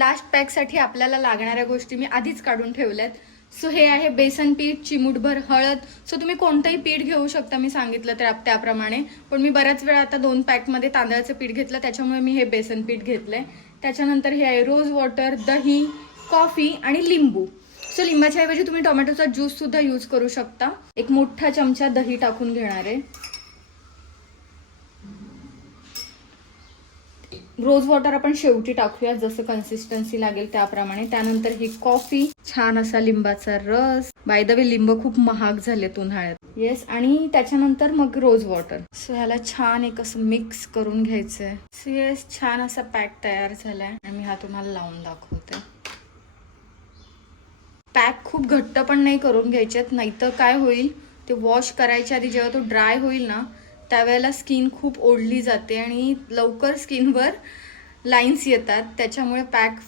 Last पॅकसाठी आपल्याला लागणाऱ्या गोष्टी मी आधीच काढून ठेवल्यात. सो हे आहे बेसन पीठ, चिमूटभर हळद. सो तुम्ही कोणतंही पीठ घेऊ शकता मी सांगितलं तर त्याप्रमाणे, पण मी बऱ्याच वेळा आता 2 पॅकमध्ये तांदळाचं पीठ घेतलं त्याच्यामुळे मी हे बेसन पीठ घेतलंय. त्याच्यानंतर हे आहे रोज वॉटर, दही, कॉफी आणि लिंबू. सो लिंबाच्या ऐवजी तुम्ही टोमॅटोचा ज्यूस सुद्धा यूज करू शकता. एक मोठा चमचा दही टाकून घेणार आहे. रोज वॉटर आपण शेवटी टाकूया जसं कन्सिस्टन्सी लागेल त्याप्रमाणे. त्यानंतर ही कॉफी, छान असा लिंबाचा रस. बाय द वे लिंब खूप महाग झालेत उन्हाळ्यात. येस, आणि त्याच्यानंतर मग रोज वॉटर. सो ह्याला छान एक असं मिक्स करून घ्यायचंय. सो येस, छान असा पॅक तयार झालाय आणि मी हा तुम्हाला लावून दाखवते. पॅक खूप घट्ट पण नाही करून घ्यायच्यात, नाहीतर काय होईल ते वॉश करायच्या आधी जेव्हा तो ड्राय होईल ना त्यावेळेला स्किन खूप ओढली जाते आणि लवकर स्किनवर लाईन्स येतात. त्याच्यामुळे पॅक